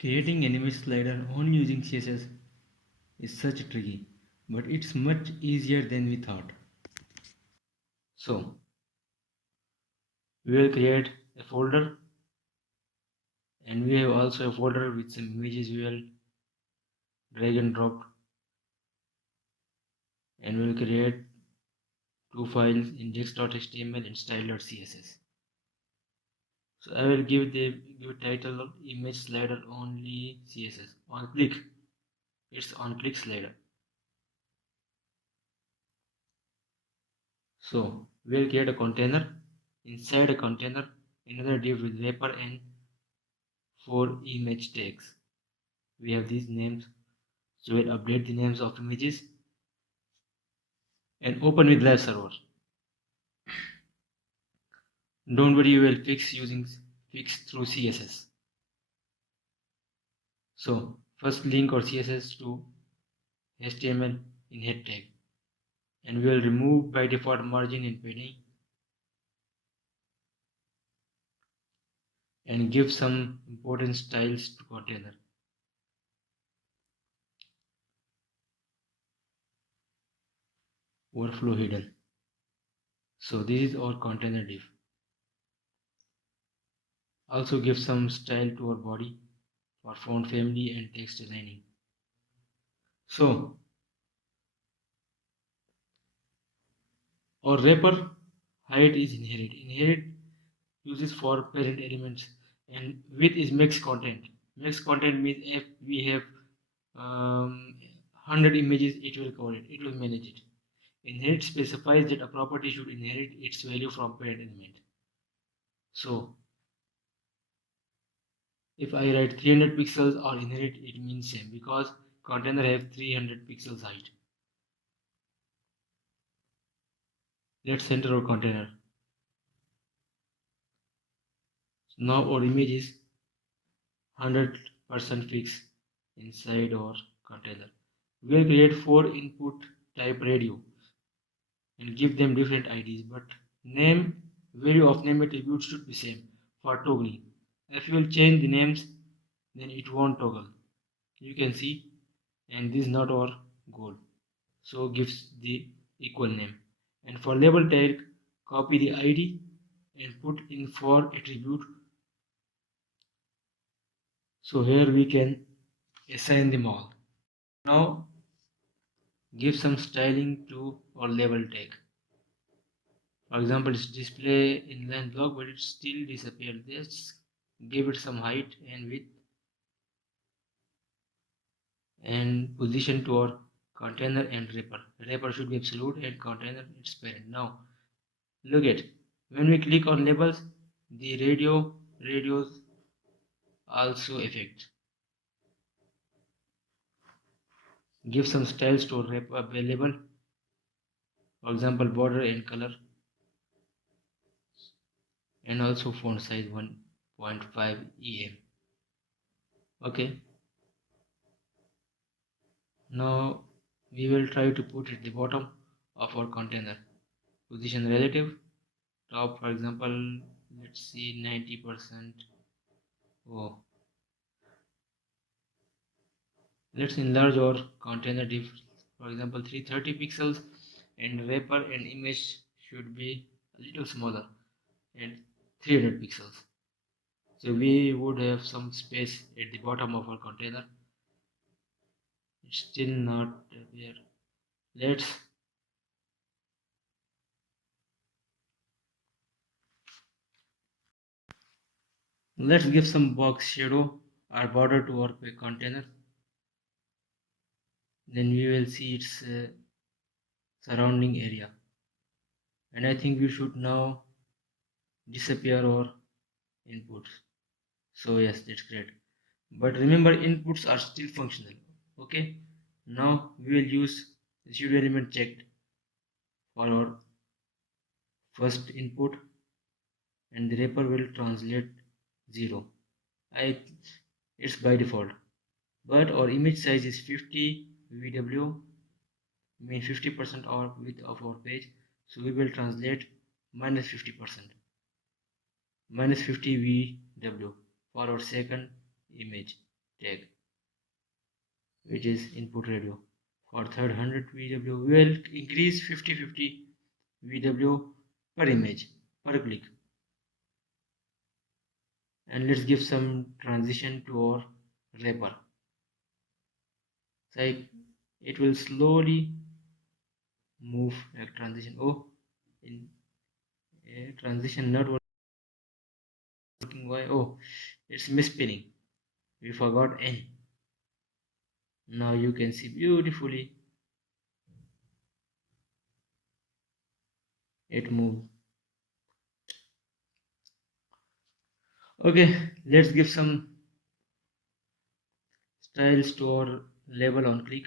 Creating an image slider only using CSS is such tricky, but it's much easier than we thought. So, we will create a folder, and we have also a folder with some images we will drag and drop, and we will create two files, index.html and style.css. So I will give title of image slider only CSS on click. It's on click slider. So we'll create a container. Inside a container, another div with wrapper and 4 image tags. We have these names. So we'll update the names of images and open with live server. Don't worry, you will fix through CSS. So first link or CSS to HTML in head tag, and we will remove by default margin and padding and give some important styles to container. Overflow hidden. So this is our container div. Also give some style to our body for font family and text aligning. So our wrapper height is inherit. Inherit uses for parent elements, and width is max content. Max content means if we have 100 images, it will call it. It will manage it. Inherit specifies that a property should inherit its value from parent element. So if I write 300 pixels or inherit, it means same because container have 300 pixels height. Let's center our container. So now our image is 100% fixed inside our container. We will create 4 input type radio and give them different IDs, but value of name attribute should be same for toggling. If you will change the names, then it won't toggle. You can see, and this is not our goal. So gives the equal name. And for label tag, copy the ID and put in for attribute. So here we can assign them all. Now give some styling to our label tag. For example, it's display inline block, but it still disappeared. Let's give it some height and width and position to our container and wrapper. Wrapper should be absolute and container its parent. Now look at when we click on labels, the radios also affect. Give some styles to wrap available. For example, border and color, and also font size 1.5 em. Okay. Now we will try to put at the bottom of our container. Position relative. Top, for example, let's see 90%. Oh, let's enlarge our container div. For example, 330 pixels, and wrapper and image should be a little smaller and 300 pixels. So we would have some space at the bottom of our container. It's still not there. Let's give some box shadow or border to our container. Then we will see its surrounding area, and I think we should now disappear our inputs. So yes, that's great, but remember inputs are still functional. Okay, now we will use the pseudo element checked for our first input, and the wrapper will translate 0. It's by default, but our image size is 50 VW, mean 50% of width of our page, so we will translate minus 50%, minus 50 VW for our second image tag, which is input radio. For third 100 VW, we will increase 50-50 VW per image, per click. And let's give some transition to our wrapper. So it will slowly move like transition. Oh, in transition not working. Why? Oh, it's misspinning. We forgot N. Now you can see beautifully it moved. Okay, let's give some styles to our label on click.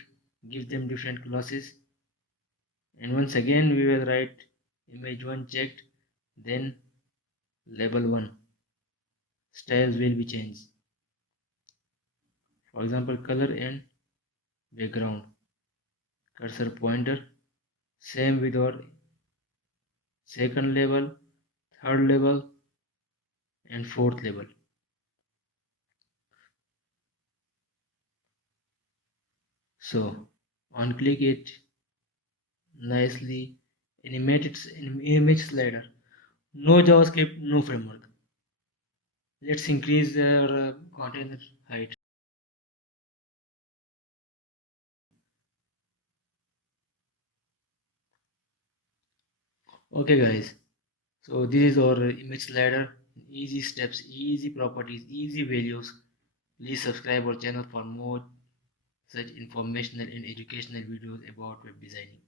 Give them different classes. And once again we will write image 1 checked, then label 1. Styles will be changed. For example, color and background. Cursor pointer. Same with our second label, third label, and fourth label. So on click it nicely animated image slider. No JavaScript, no framework. Let's increase our container height. Okay guys, so this is our image slider. Easy steps, easy properties, easy values. Please subscribe our channel for more such informational and educational videos about web designing.